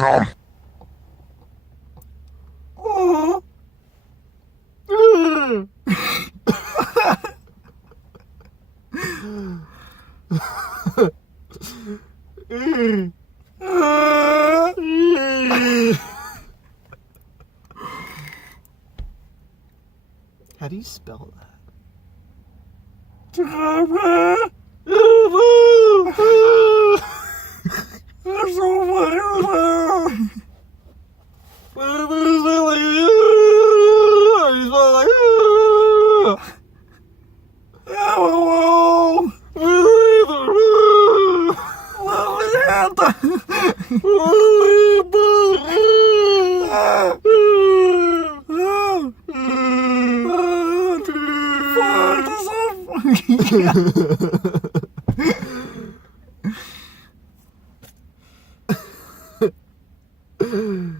Nom. How do you spell that? That's so funny.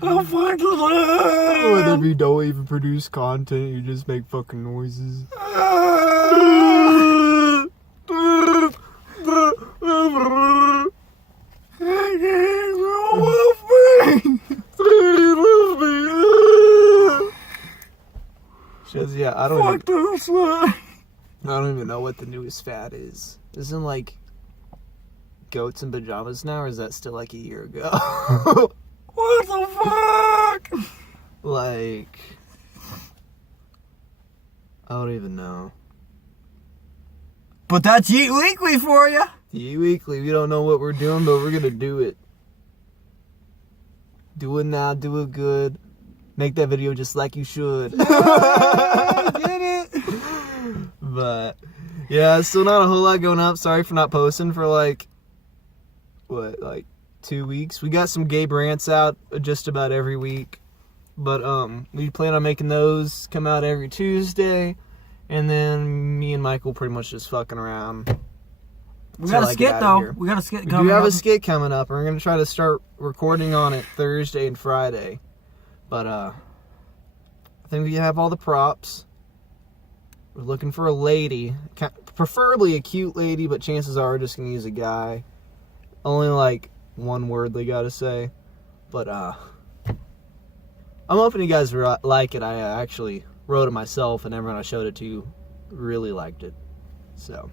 How fucked is that? Whenever you don't even produce content, you just make fucking noises. Yeah, I don't even know what the newest fad is. Isn't like goats in pajamas now, or is that still like a year ago? What the fuck? Like, I don't even know. But that's Yeet Weekly for you. Yeet Weekly, we don't know what we're doing, but we're gonna do it. Do it now, do it good. Make that video just like you should. Get it? But yeah, still not a whole lot going up. Sorry for not posting for like 2 weeks. We got some gay rants out just about every week, but we plan on making those come out every Tuesday, and then me and Michael pretty much just fucking around. We got a skit though. We got a skit coming. We do have a skit coming up, and we're gonna try to start recording on it Thursday and Friday. But I think we have all the props. We're looking for a lady, preferably a cute lady, but chances are we're just gonna use a guy. Only like one word they gotta say. But I'm hoping you guys like it. I actually wrote it myself, and everyone I showed it to really liked it. So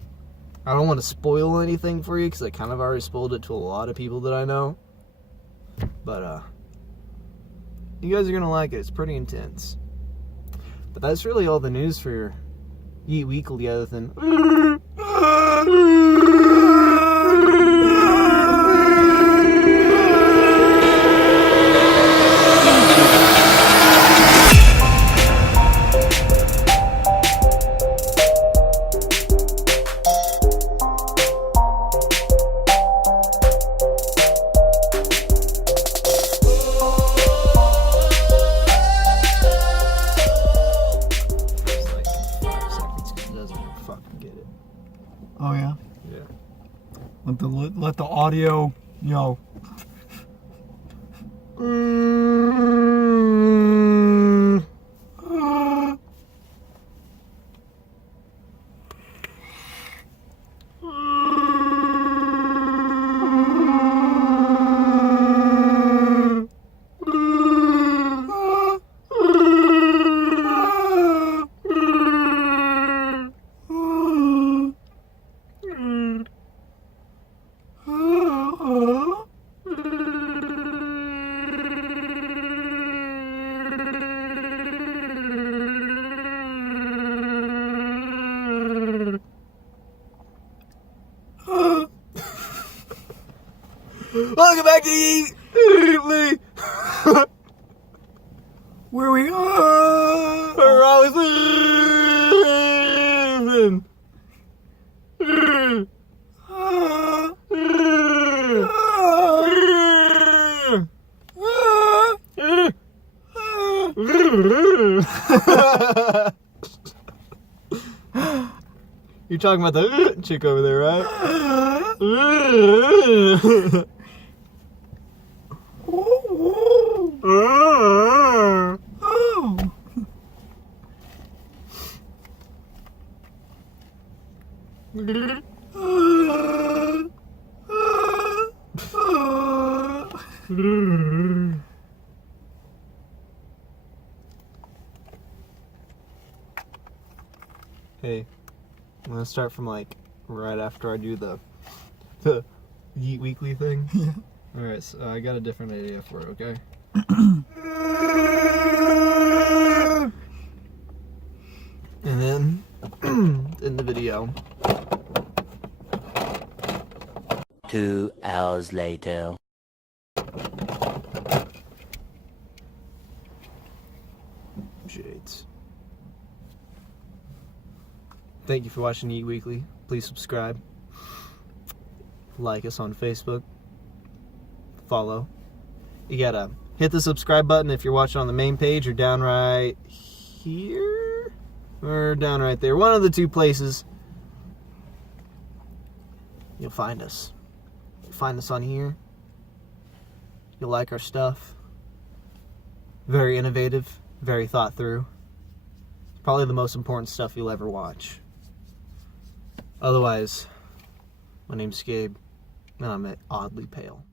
I don't want to spoil anything for you because I kind of already spoiled it to a lot of people that I know. But you guys are gonna like it. It's pretty intense. But that's really all the news for Yeet Weekly, other than Oh yeah. yeah. Let the audio, you know. Welcome back to Yeeeet. Where we are? We're always living. You're talking about the chick over there, right? I'm gonna start from like right after I do the Yeet Weekly thing. Yeah. Alright, so I got a different idea for it, okay? And then, in the video, 2 hours later. Shades. Thank you for watching Yeet Weekly. Please subscribe. Like us on Facebook. Follow. You gotta hit the subscribe button if you're watching on the main page, or down right here, or down right there. One of the two places. You'll find us. You'll find us on here. You'll like our stuff. Very innovative, very thought through. Probably the most important stuff you'll ever watch. Otherwise, my name's Gabe, and I'm oddly pale.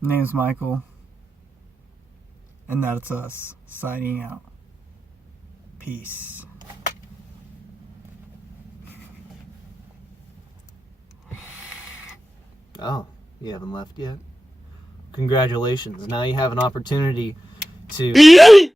Name's Michael. And that's us signing out. Peace. Oh, you haven't left yet? Congratulations. Now you have an opportunity to